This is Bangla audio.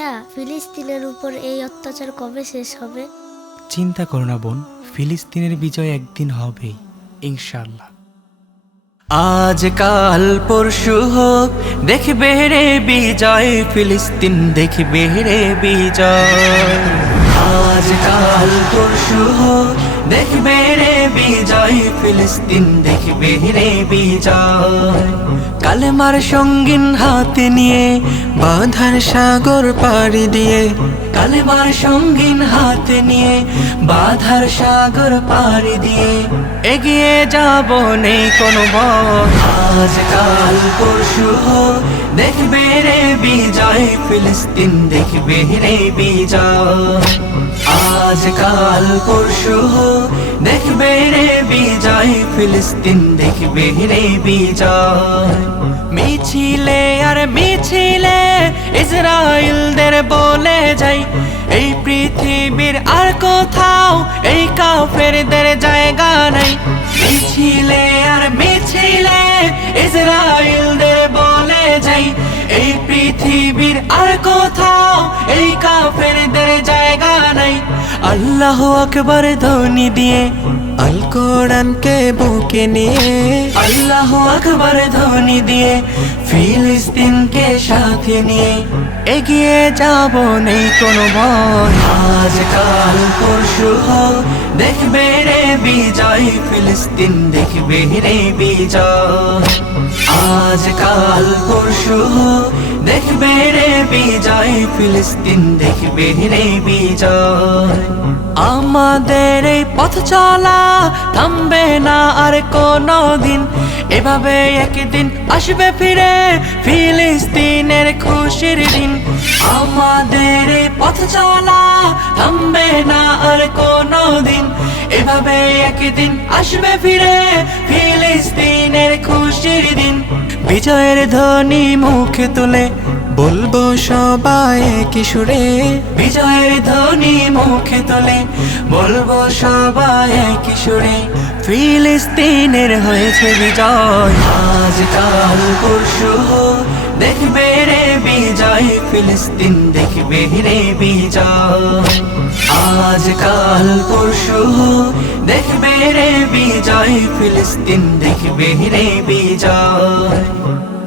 ভাইয়া, ফিলিস্তিনের উপর এই অত্যাচার কবে শেষ হবে? চিন্তা করো না বোন, ফিলিস্তিনের বিজয় একদিন হবেই ইনশাল্লাহ আজ কাল পরশু হোক, দেখবে রে বিজয়, ফিলিস্তিন দেখবে রে বিজয়। আজ কাল পরশু হোক দেখবে রে বিজয়, ফিলিস্তিন দেখবে রে বিজয়। কালেমার সঙ্গীন হাতে নিয়ে, বাধার সাগর পাড়ি দিয়ে। কালেমার সঙ্গীন হাতে নিয়ে, বাধার সাগর পাড়ি দিয়ে। এগিয়ে যাব নেই কোনো আজ কাল পরশু দেখবে রে বিজয়, ফিলিস্তিন দেখবে রে বিজয়। আজ কাল পরশু দেখবে রে বিজয়, ফিলিস্তিন দেখবে রে বিজয়। মিছিলে আর মিছিলে ইসরায়েলদের বলে যাই, এই পৃথিবীর আর কোথাও এই কাফেরদের জায়গা নাই। মিছিলে আর মিছিলে ইসরায়েলদের বলে যাই, এই পৃথিবীর আর কোথাও এই কাফেরদের জায়গা নাই। আল্লাহ আকবার ধ্বনি দিয়ে আল কোরআনকে বুকে নিয়ে আল্লাহ আকবার ধ্বনি দিয়ে ফিলিস্তিনকে সাথে নিয়ে। এগিয়ে যাব নেই কোনো ভয় আজ কাল পরশু দেখবে রে বিজয় ফিলিস্তিন দেখবে রে বিজয়। আজ কাল পরশু দেখবে রে বিজয় ফিলিস্তিন দেখবে রে বিজয়। আমাদের এই পথ চলা থামবে না আর কোনো দিন এভাবে একদিন আসবে ফিরে ফিলিস্তিনের খুশির দিন। আমাদের পথ চলা থামবে না আর কোনো দিন এভাবে একদিন আসবে ফিরে ফিলিস্তিনের খুশির দিন। বিজয়ের ধ্বনি মুখে তুলে বলব সবাই কিশোরে বিজয়ের ধ্বনি মুখে তোলে। বলব সবাই কিশোরে ফিলিস্তিনের হয়েছে বিজয়। আজ কাল পরশু দেখবে রে বিজয়। ফিলিস্তিন দেখবে রে বিজয়। আজ কাল পরশু দেখবে রে বিজয়। ফিলিস্তিন দেখবে রে বিজয়।